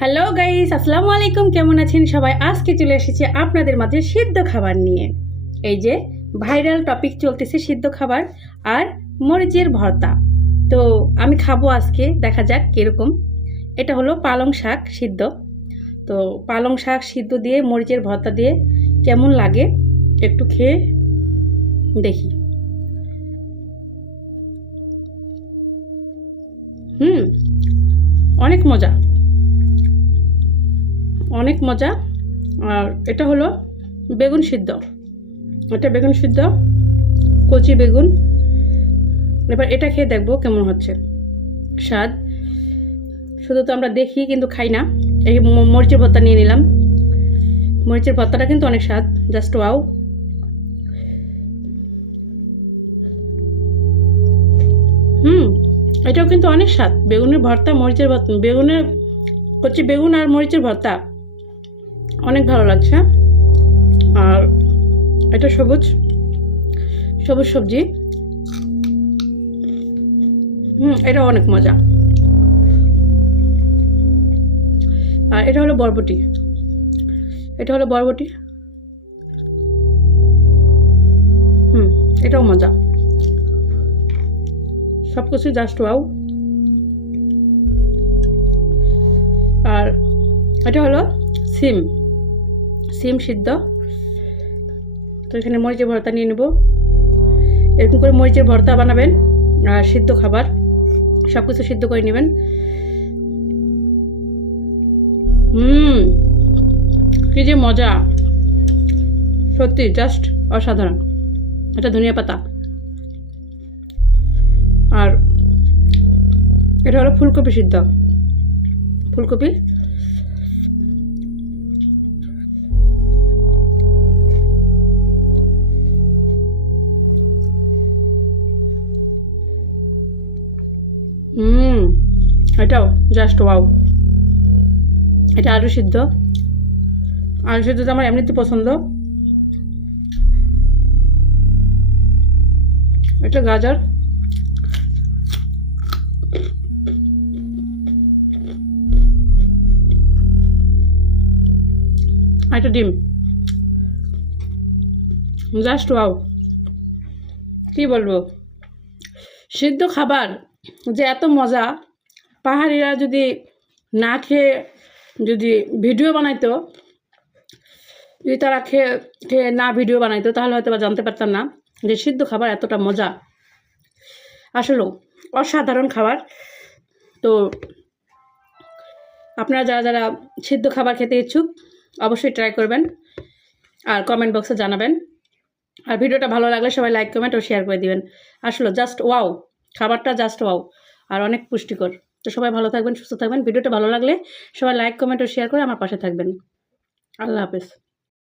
Hello guys, আসসালামু আলাইকুম। কেমন আছেন সবাই? আজকে চলে এসেছি আপনাদের মাঝে সিদ্ধ খাবার নিয়ে। এই যে ভাইরাল টপিক চলতেছে সিদ্ধ খাবার আর মরিচের ভর্তা। তো আমি খাবো আজকে, দেখা যাক কীরকম। এটা হলো পালং শাক সিদ্ধ। তো পালং শাক সিদ্ধ দিয়ে মরিচের ভর্তা দিয়ে কেমন লাগে একটু খেয়ে দেখি। অনেক মজা, অনেক মজা। আর এটা হলো বেগুন সিদ্ধ, এটা বেগুন সিদ্ধ, কচি বেগুন। এবার এটা খেয়ে দেখবো কেমন হচ্ছে স্বাদ। শুধু তো আমরা দেখি কিন্তু খাই না। এই মরিচের ভর্তা নিয়ে নিলাম। মরিচের ভর্তাটা কিন্তু অনেক স্বাদ, জাস্ট ওয়াও। এটাও কিন্তু অনেক স্বাদ। বেগুনের ভর্তা, মরিচের ভর্তা, বেগুনের কচি বেগুন আর মরিচের ভর্তা অনেক ভালো লাগছে। আর এটা সবুজ সবুজ সবজি। এটা অনেক মজা। আর এটা হলো বরবটি, এটা হলো বরবটি। এটাও মজা। সব কিছু জাস্ট ওয়াও। আর এটা হলো সিম, সিম সিদ্ধ। তো এখানে মরিচের ভর্তা নিয়ে নেব। এরকম করে মরিচের ভর্তা বানাবেন আর সিদ্ধ খাবার সব কিছু সিদ্ধ করে নেবেন। কি যে মজা, সত্যি জাস্ট অসাধারণ। এটা ধনিয়া পাতা। আর এটা হলো ফুলকপি সিদ্ধ, ফুলকপি। এটাও জাস্ট ওয়াও। এটা আলু সিদ্ধ, আলু সিদ্ধটা আমার এমনিতে পছন্দ। এটা গাজর, এটা ডিম, জাস্ট ওয়াও। কি বলবো, সিদ্ধ খাবার যে এত মজা, পাহাড়িরা যদি না খেয়ে যদি ভিডিও বানাইতো, যদি তারা খেয়ে খেয়ে না ভিডিও বানাইতো তাহলে হয়তো বা জানতে পারতাম না যে সিদ্ধ খাবার এতটা মজা। আসলেও অসাধারণ খাবার। তো আপনারা যারা যারা সিদ্ধ খাবার খেতে ইচ্ছুক অবশ্যই ট্রাই করবেন আর কমেন্ট বক্সে জানাবেন। আর ভিডিওটা ভালো লাগলে সবাই লাইক, কমেন্ট ও শেয়ার করে দিবেন। আসলে জাস্ট ওয়াও, খাবারটা জাস্ট ওয়াও আর অনেক পুষ্টিকর। তো সবাই ভালো থাকবেন, সুস্থ থাকবেন। ভিডিওটা ভালো লাগলে সবাই লাইক, কমেন্ট ও শেয়ার করে আমার পাশে থাকবেন। আল্লাহ হাফেজ।